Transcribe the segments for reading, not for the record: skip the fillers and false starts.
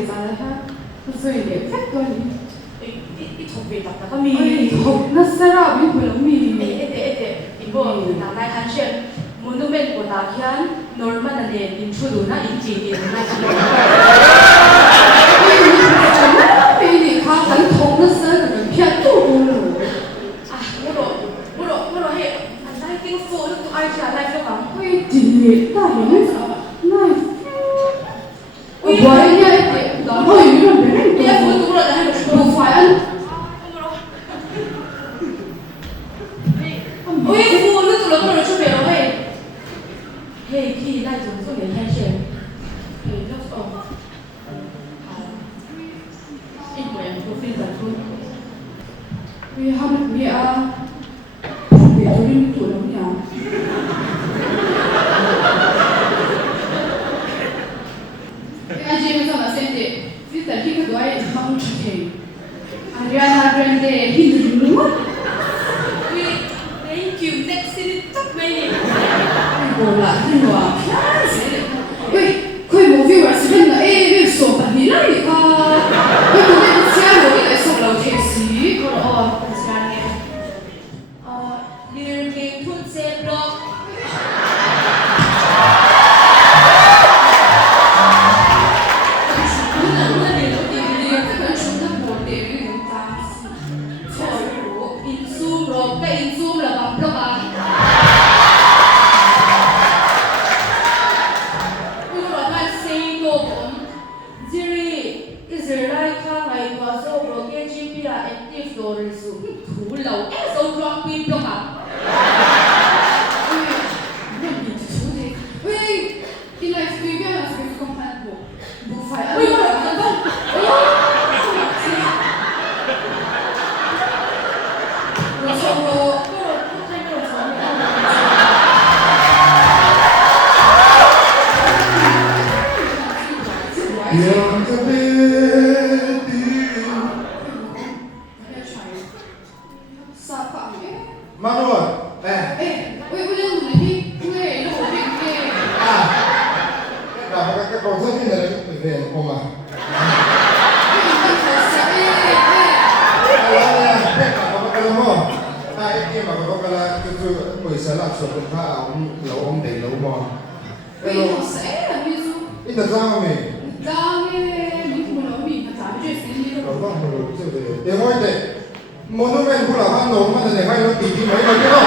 给咱了哈，所以也太多了。一同别打那个米，那啥啊，没回了米。一波拿来看先，monument 我打看，normal 的呢，印出度那印几点那几。你看很痛的声，偏多了。啊，我嘿，那经过都爱吃来做嘛。喂，弟，大人那我也然后有个人别服毒了，咱还有什么？不烦。喂，服了毒了，不能出别了嘿。嘿，พี่ได้ถึงส่วนไหนแค่เช่นเฮ้ยก็อ๋ออีกหน่อยมันก็ฟินแบบคุณ喂，他们别啊，别做你做了么样？Anh chị sao mà xem đi, vì tại khi cái đói không chịu thì, Ariana Grande hình như luôn. Thank you, next city top many. Ủa là thế nào? Ui, khơi một view là sẽ là view số bản đi lại à? Ui, tụi mình sẽ ngồi lại sọc lầu thế gì? Còn sao nghe? Điều kiện thuận xe block. Monument pula kan normal dan yang lain TV mai mai kena.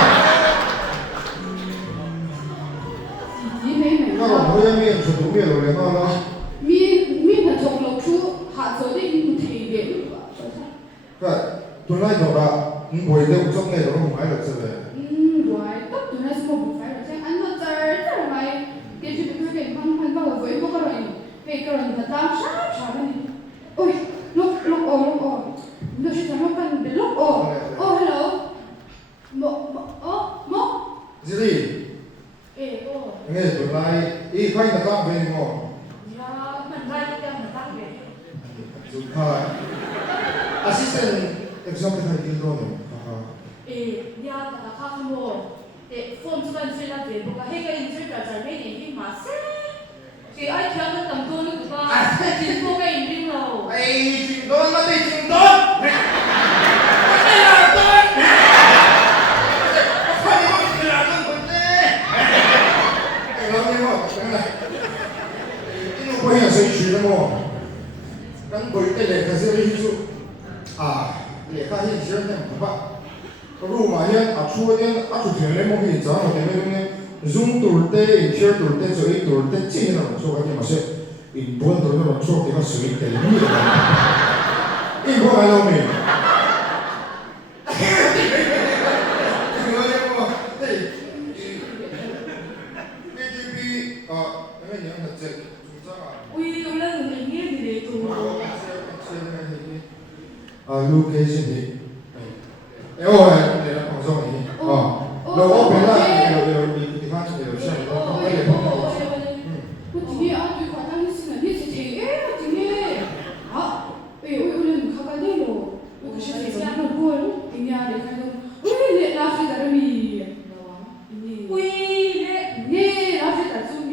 Kalau mau yang ni sudah boleh loh yang mana? Mi dah thok lok chu hat zo de in thei de. Kan, tunai tu lah, boleh deh ucap ni orang mai lah cakap. Boleh, tapi tunai semua bukan macam anda ter mai. Dia cuma tu kan pan bawa boleh bukan orang ini. Hei kalau datang siapa ni? Oi, look oh. Nó sẽ làm bằng bên lúc hello mo Jadi, oh nghe tụi này, khai là các bên ngô. Ya, mình lại cái mình tăng về. Dùng khai. Assistant exam cái này đâu nè? Ya, ta khá mua. Phone chúng ta sẽ làm về, bữa cái cái interview là mấy điểm đi mà sẽ. Thì ai theo nó tầm tôi nữa của ba. Thì cô cái interview nào? Trình đốn nó đi trình đốn. Cái này là tôi. Không có gì là tôi của thế. Cái đó nghe không? Cái này. Cái nó quay là xây chữ đó mà. Đang bởi cái này là sẽ đi chú. Để ta hiện chữ này một bạn. Ru mà hiện chua hiện chụp hình lên một cái giá một cái này zoom tool te, share tool te, so tool te chỉ là một số cái mà sẽ in bốn tool nó một số cái nó sử dụng cái gì đó. In bốn cái đâu mình. Ui, tôi lên người nghe thì để tụi. Location thì. Ôi, để nó còn rồi nhỉ. Nó có bên là đều đi phát đều xem nó có cái gì không? 뒤에 아주 과장이 있으면 니 되게 되게 왜 우리는 가까이로 그 시간에 하는 걸 그냥 내가 왜 라피 다름이 Ui, 네 라피 다름이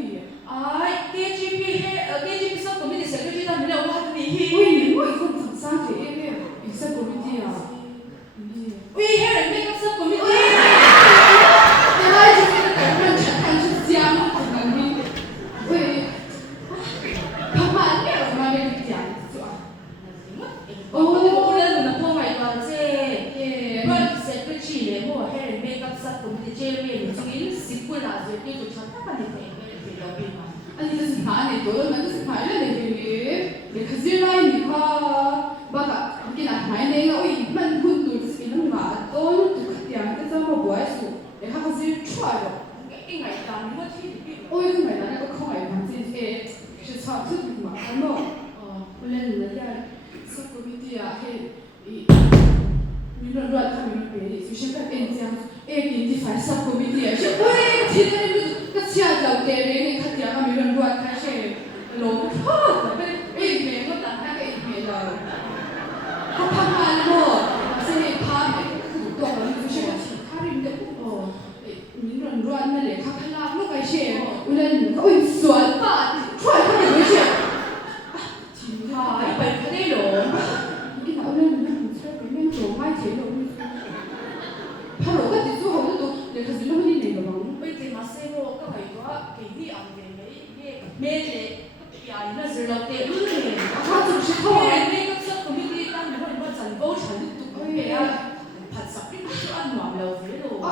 KGP 해, KGP 서 community secretary 다 밀려 와 하더니 hi. Ui, ui, không thật sao thế em ý sao có cái gì à? Ui, hair and makeup subcommittee. Thế ai chỉ biết cái mình chẳng thành chút giang của mình đi. Ui, không phải biết là mà mình giang chứ à? Oh, ulan mo na po may base. But secretary mo hair and makeup subcommittee chairman. So yun simula so yun to chata pa ni Philippine. 아니 무슨 반에 너는 무슨 반에 되게 내 가질라이니 가 바가 이게 나 반에가 이만 분도 쓰기는 마 너는 또 그때 안 그래서 뭐 해서 내가 가질 추워요 Cái ngày tàn mất thì ôi không phải là nó không phải bằng gì thế chỉ sợ thức mà ăn đâu lên là ra sắp có cái gì à hay mình luôn luôn tham mình về thì chúng ta em rằng em thì phải sắp có cái gì à chứ ôi thì đây cái chia đầu kề về cái khát tiếng mà mình luôn luôn khai sẽ lố thoát mà em mẹ có tặng cái em mẹ rồiเขาทำงานหมดเสน่ห์พาไปถูกต้องแล้วไม่ใช่ว่าถ้าริมจะมีร้อนๆนั่นแหละข้าพลาดลูกไอเช่เวลาหนูก็สวนป่าช่วยเขาหน่อยไม่ใช่จริงค่ะ ไปไม่ได้หรอ cái nào lên nó cũng sẽ phải nên tổ mai chế độ how lo cái gì họ nó để cái gì nó đi này mà bằng Bây giờ mà xem bộ các bài có cái gì ăn về mấy mê lệ cái nó giờ đầu tiên how to chỉ thôi Hair and makeup subcommittee đang nói là dần vô sản tụ cái vềผัดสับที่มันจะอันหวานเราเสียหรอ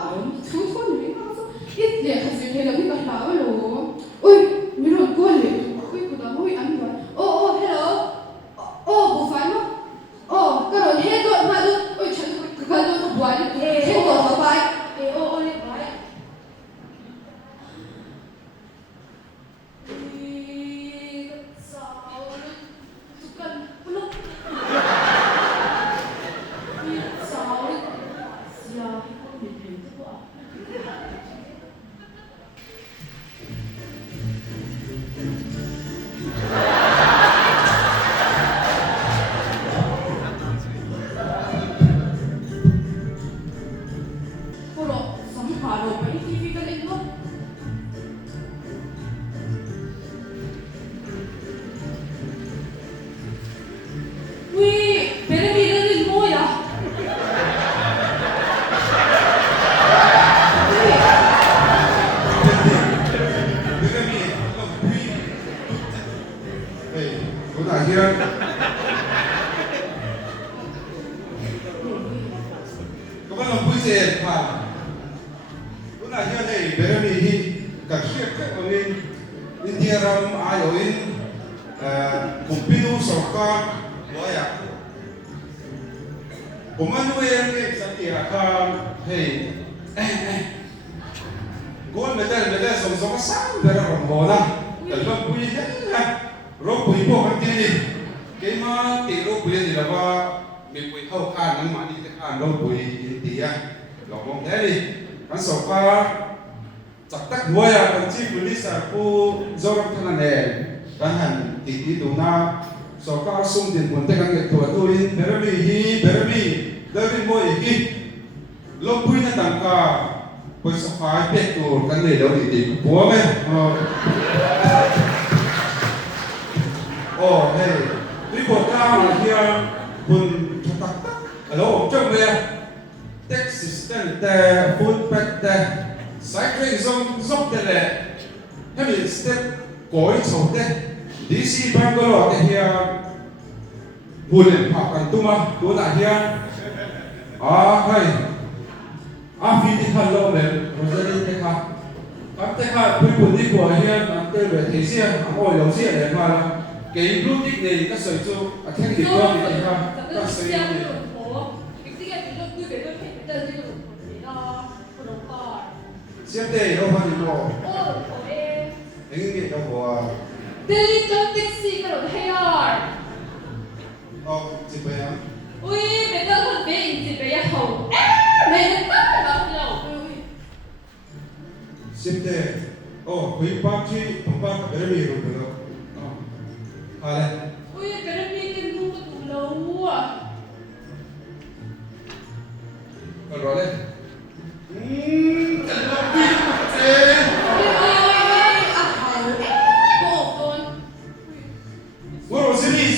thứ thôi mình nó ít để cái gì thế là cái cái nào rồi ôi mình rồi quên liền ôi của nó ôi ăn rồi ô hello ô bộ phải không ô cái rồi hết rồi mà luôn ôi trời cái rồi nó buồn hết rồi hả bài ô lên bài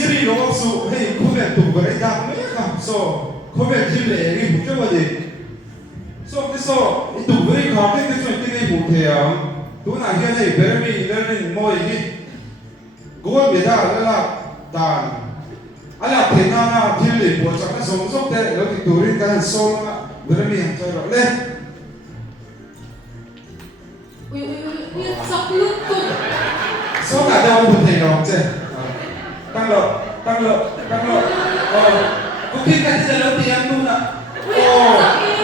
Siri 이 로스 헤이 코멘 또 그래 다 뭐야 so 코멘 질레 이 무조건이 so 그래서 이 두분이 가게 돼서 이게 못해요 돈 아니야 베르미 이런 뭐 이게 그걸 메다 단 알아 대나나 딜리 보자가 성속대 여기 도리가 소마 베르미 한자로 네 sọc lưng tụt số cả đâu một thể đó chứ tăng lộ có khi cái gì đó thì em tu nè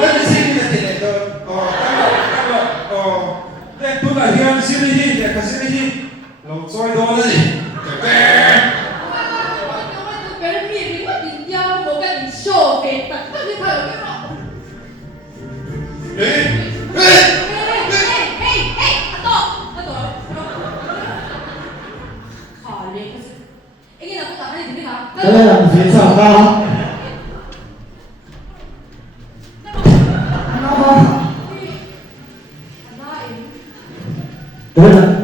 bây giờ xin cái gì này rồi tăng lộ đây tu là hiền xin đi để cái xin đi lòng soi đó là gì cái miệng nó bị nhau một cái bị sổ về tận cái thời cái họ Đó là làm gì sao ta? Đó là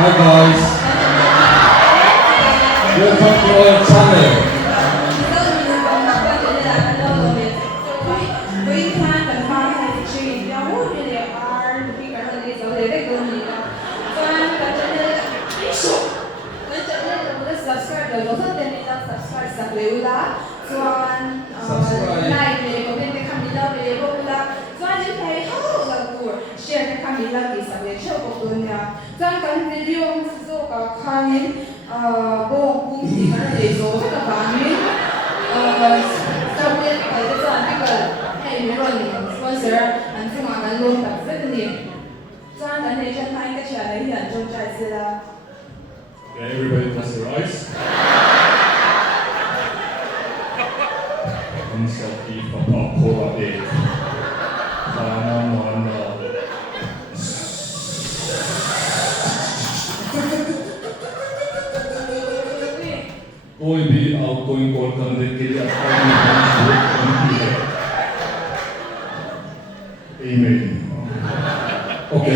Hi guys, welcome to our channel. Trong cái video số có khăn bộ cũng thì cái để số rất là bán nhé sau khi cái đoạn cái hay mấy rồi sponsor anh sẽ mà cái luôn tập rất là nhiều cho anh này chân tay cái trả lời hiện trong trại sẽ là Okay, everybody close their eyes. One selfie for Paula A. कोई भी कोई कॉल करने के लिए email okay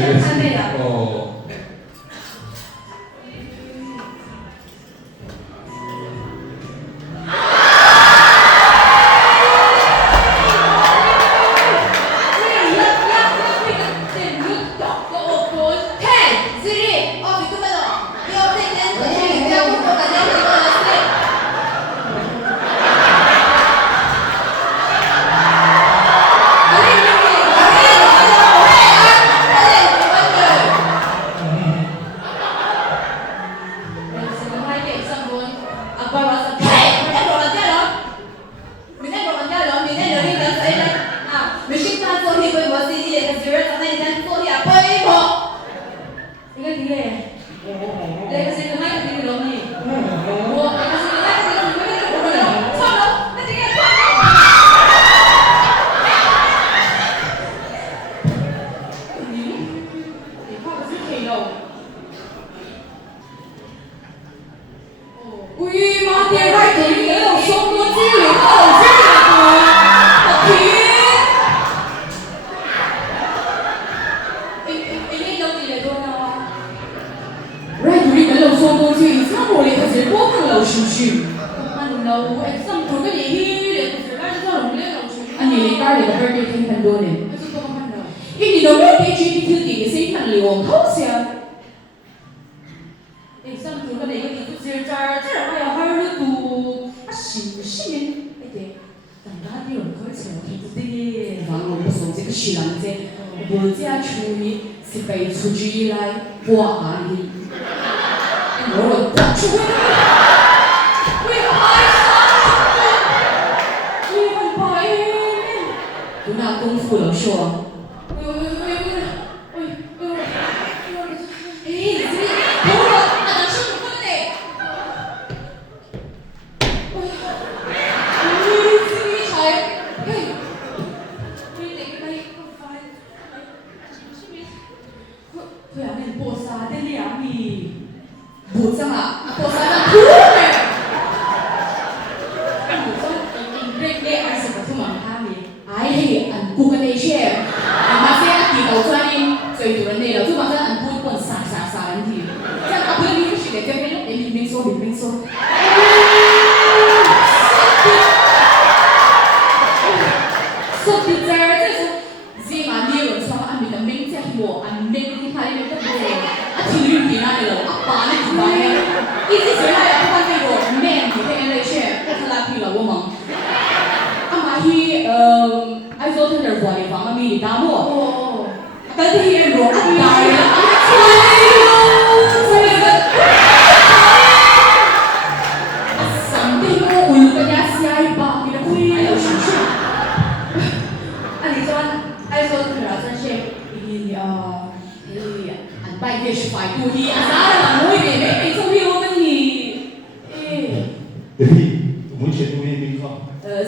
佢有咩波沙啲兩米，冇真啊，波沙得酷嘅。冇真，break 呢係成個通文下面，唉係人顧嘅呢些，或者一到出嚟最多人呢，就或者人顧顧殺人添，即係阿佢呢啲事嚟嘅咩？你明說。So bitter，即係說，只嘛呢樣嘢，阿咪就明即係我，阿明啲派啲咩都冇，阿條亂變啦你咯，阿爸你點解嘅？呢啲水係阿爸呢個咩嘅嘅嚟嘅，我睇下佢啦我問，阿媽佢I thought there was one方面打我，但係佢羅阿大啦，拜月是快度的，啥人我也没做有问题。เดี๋ยวพี่ผมเช็ดดูนี่มีข้อ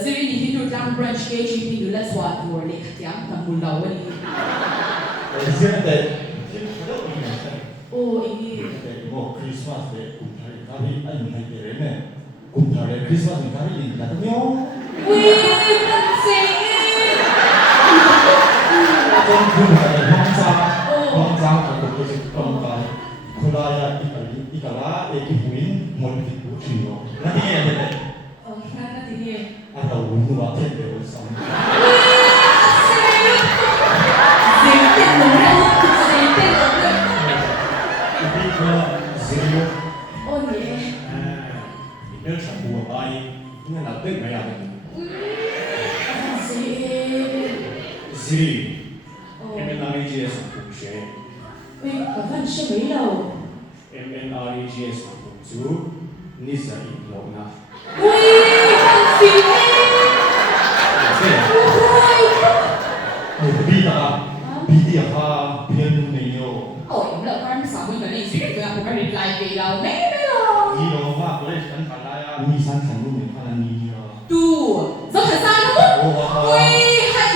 Siri ni hidup dalam branch KGP dulu lah suatu orang yang namun lawan ini. เชื่อแต่ที่เขาต้องมีนะ Oh ini. แต่บอกคริสต์มาสเดย์กุมภาพันธ์ที่อันนี้ให้เกิดเนี่ยกุมภาพันธ์คริสต์มาสนี่การนี่นะต้องยอม Wih, penting. จนกุมภาพันธ์ห้องจ้าของตัวเองต้องการคนละอีกละเอกผู้หญิงมนติผู้ชายนั่นเองเลย Oh, kenapa dia? อันเรารู้ว่าเทพเดียวซ้ำ Zaitin orang, Zaitin orang. พี่ก็เสียอยู่ Oh ni. เรื่องฉันบัวไปเมื่อเราเต้นไม่อยาก Zaitin. สิริ Oh. MNREGS 同學 Wih, kapan sih beliau? MNREGS 同組呢就係六啦。 Wih, penting. พี่ตาพี่เดียร์พาเพียงไม่โย Oh, yang belakang kan sama dengan ini. Sini tu aku kan reply ke dia. Maybe อีโรว่าก็เลยฉันพันได้มีฉันขันรูปหนึ่งพันนี้ tu. So kesan tu. โอ้ว้าว Wih, hai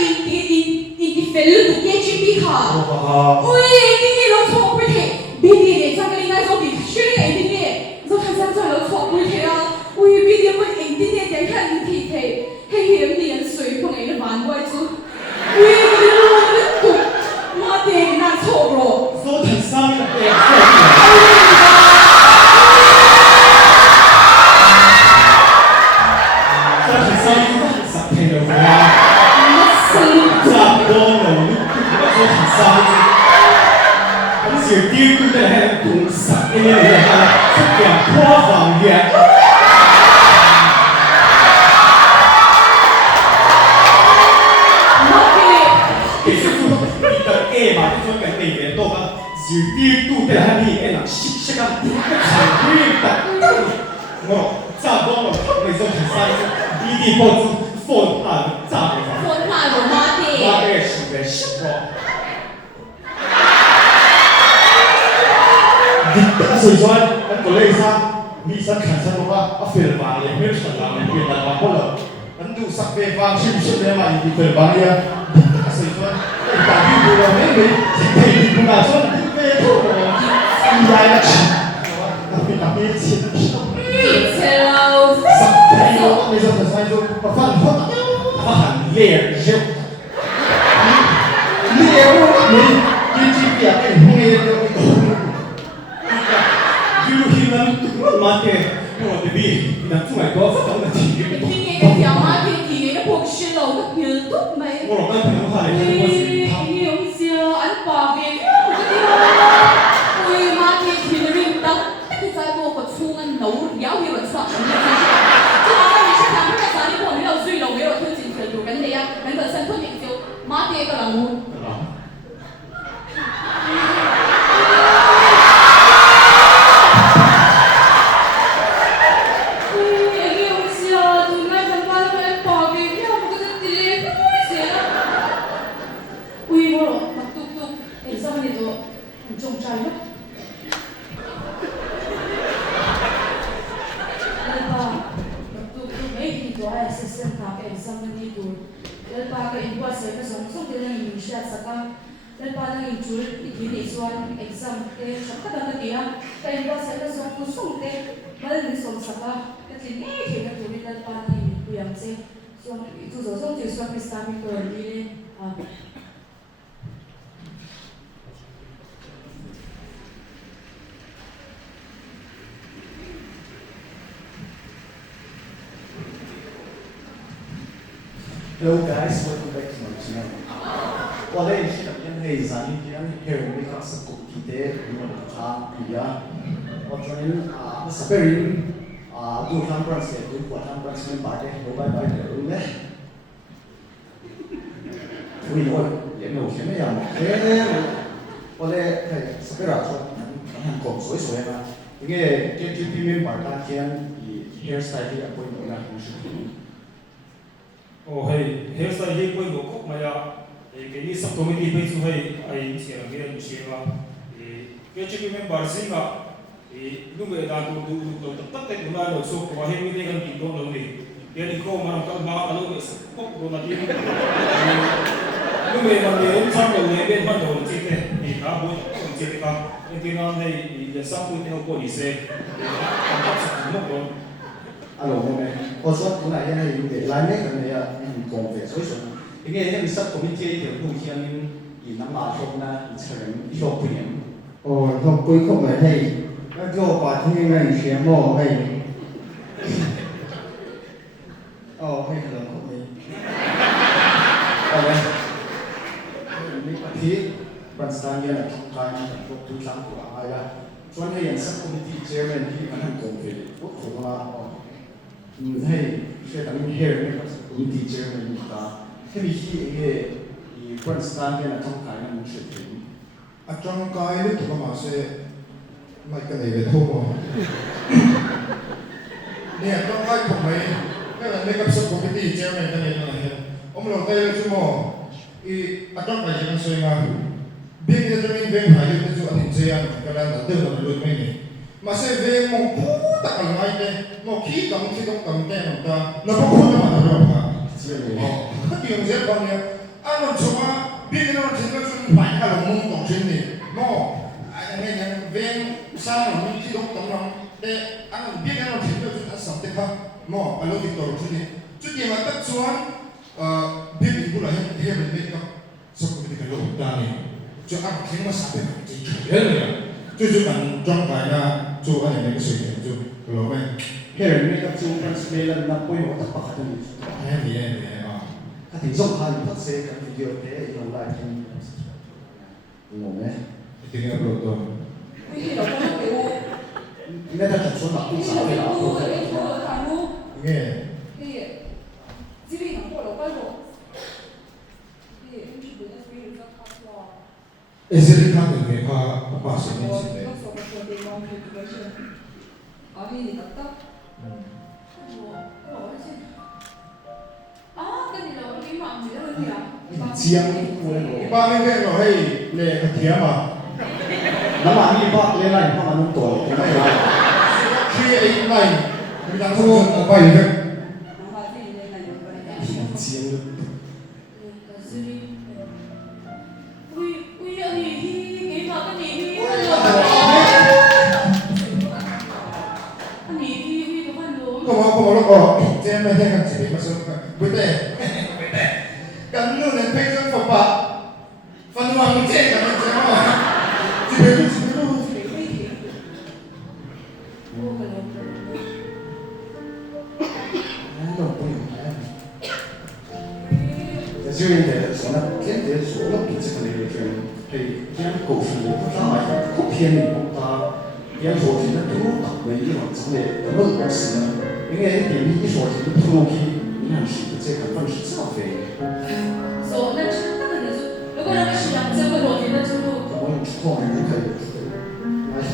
ini felu tu KGP โอ้ ha. ว้าว Wih, ini lo cok不贴。BD 的这个应该说比学的一点点。So kesan tu lo cok不贴啊。Wih, BD 不一点点点看你贴贴，黑黑脸水碰一个蛮怪猪。Wih,你读，妈的那错了。 โซ่ถึงซ้ำเอง ก็ถึงซ้ำสักเพลงเลยว่าจับโดนหนูก็ถึงซ้ำผมเสียดิ้วก็ได้ให้ตุ้งสักนี่เลยฮะสักอย่างพ่อฝังเยอะ其實都呢個 A 嘛，呢種嘅地嘅多嘛，少啲都得喺呢啲能識識咁點嘅情況得，我差唔多我你做其他呢啲波子放下揸嘅嘛，คนผ่านหรือมาเด็ 話 ก 嘅係嘅識喎。啲所以說，喺嗰類衫，你想看上嘅話，阿菲爾巴嘅咩場合嘅變大話，可能很多十倍方是唔是嘅嘛？而菲爾巴嘅，所以說，大邊個咧，你睇唔到說你咩錯喎？而家嘅錢，特別錢。切咯。十倍咯，你就睇到我翻學，我很叻咗。你有你GP 啊？你唔會有Mate,我这边那做来多少种的体育？今年嘅條馬嘅體嘅博士路嘅表都未。我老闆朋友下嚟睇我視頻。你用笑，俺爸嘅，我啲會馬嘅體嘅運動，佢在我個厝嘅腦有啲人發生嘅。即係我哋出場嗰陣時，你講你有水路嘅，我推薦佢做緊你啊，兩個身軀形象，馬嘅個人物。dan pada muncul ini suan exam te sampai dah dia kain bahasa itu suan kusung te malah di somsaka ketika kita tulis dan pada itu yang se suan itu suan jadi suan Islamic ini Hello guys, welcome back to my channel. Oleh ini kita ni zani kita ni here we got some cookie there, we want to try dia. Orang seperin dua tahun berasa, dua tahun berasa membaca, bye bye dulu deh. Wih, yang mau siapa yang oleh seperin yang kau suai lah. Ini KGP membaca kian hairstyle dia apa yang nak musik. Oh hey, hairstyle dia pun bokok maya. Kini sub committee pun tu hey, ay siapa dia siapa. KGP member singa. Nunggu dah tu tetap guna lo so kau hari ni kan kita orang ni. Jadi kau mana kau bawa kalau kok guna dia. Nunggu mana sampai level mana orang cipta. Ni dah boleh orang cipta. Ini nanti dia sampai tengok polisi. Tempat semua Alo, मैं और सब पुना ये नहीं युगे लाने करने या कॉन्फ्रेंस वही सुन इन्हें ये सब कमिटी ये लोग yang ini nama asokna इच्छारम इशोक पुनियम और हम कोई को मैं है जो बात ही में शेमो है हैเราको मैंอะไรนี่ที่บันสตานยันทำการยกตัวอย่างตัวอะไรส่วนให้ยังสักคอมมิตี้เจอร์แมนที่มันทำกองเฟลก็ถูกว่าให้ช่วยทำให้เฮอร์เนี่ยคอมมิตี้เจอร์แมนนี่ก็ให้มีที่เอบันสตานยันทำการนั้นมันเสร็จถึงอาจารย์กายนี่ถูกมาเสไม่กันเลยเป็นทุ่มเนี่ยต้องให้ผมไหมก็เลยไม่กับสักคอมมิตี้เจอร์แมนกันเลยนะผมเราได้เลยชั่วโมงอาจารย์กายยังสวยงามเบี้ยจะมีเบี้ยหายอยู่ในจุดอันเจียนก็แล้วแต่เดินมาลุ้นไม่เนี่ยมาเสเบี้ยมองพูดตะกันไงเนี่ยมองขี้กังที่ต้องกังแก่หน่อยจ้าแล้วพวกคุณมาทำอะไรกันเสียเลยถ้าเกี่ยวเสียบางเนี่ยอันนั้นชัวร์เบี้ยเราถึงจะช่วยหมายการลงมุมของชิ้นนี้มองอันนี้เนี่ยเบี้ยสร้างหลังที่ต้องกังลงแต่อันนั้นเบี้ยเราถึงจะช่วยสัมผัสครับมองอันนี้ติดต่อชิ้นนี้จุดที่มันตัดส่วนเบี้ยที่ผู้หลังเบี้ยเป็นเบี้ยกับสังคมที่กันลงได้就按平么啥的，就绝对了。就是讲装改啦，做按那个水平就老妹。เฮอร์นี่ก็จูงกันสเปรย์นับปุ้ยหัวตะปะขัดอยู่哎啊，ถ้าถึงส่งผ่านพัดเซกันวิดีโอเตะอีกหลายทีงงไหม一定要不多。ไม่ได้จัดส่วนหลักที่สาวเลยหรอ应该。Ezeli kan de pa se ni se de. Chiang ku le Ba men ke no hei le ka thia ma. น้ำมันนี่บ้าเล่นไรเพราะมันนุ่มตัวไม่ได้ 389มีดังสู้เอาไปเลยเชียง como lo ko je me he kan chi ma so bu te kan nu ne pe so fa pa fa nu ang che kan je ma chi be chi be no pues ya se ve deそんなけでそのピッチでるけどはいキャンコフィーとかまあコピーに持ったya所提的都等的一种之类的论公司呢，因为点一所提的突击，你看是这个份是这飞。所那是那个的就，如果那个是两这个所提的就我有之后你可以，我想。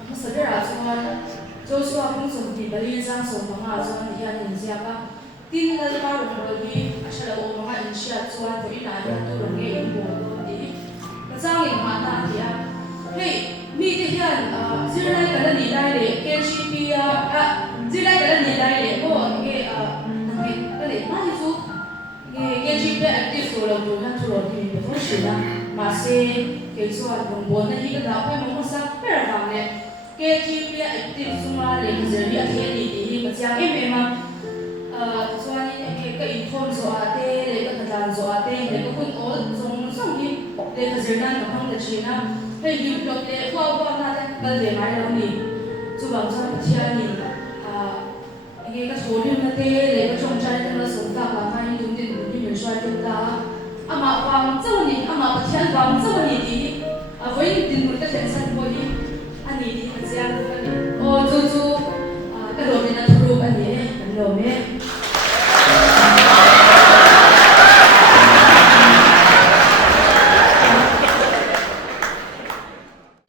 apa saudara cuman Joshua pun sempat balisan semua cuman dia siapa tinggal baru lagi asal orang Indonesia cuman beri nada tu orang yang bodoh di Sang yang mana dia, hey, ni dia zilai kalau nilai le, KGP zilai kalau nilai le, oh, ni nanti kalau mana itu be active so lo tu na tu lo ki be fo shi na ma se ke so a bon bon na hi ka da pa mo sa per va ne ke chi be active so ma le ze ri a the ni ti ma cha ke me ma so ani ke ka inform so a te le ka dan so a te le ka kun all song song ni le ka ze na ka phang da chi na he hi blok le kwa kwa na te bal ve mai lo ni chu bang cha pa chia ni nghe các số liên hệ để các trong trái tim là sống cả và hai những tin của những xoay chúng ta mà vàng châu nhỉ mà bát thiên vàng châu nhỉ thì với những tin của các thành sản của nhỉ anh nhỉ thì sẽ ăn được cái ô chú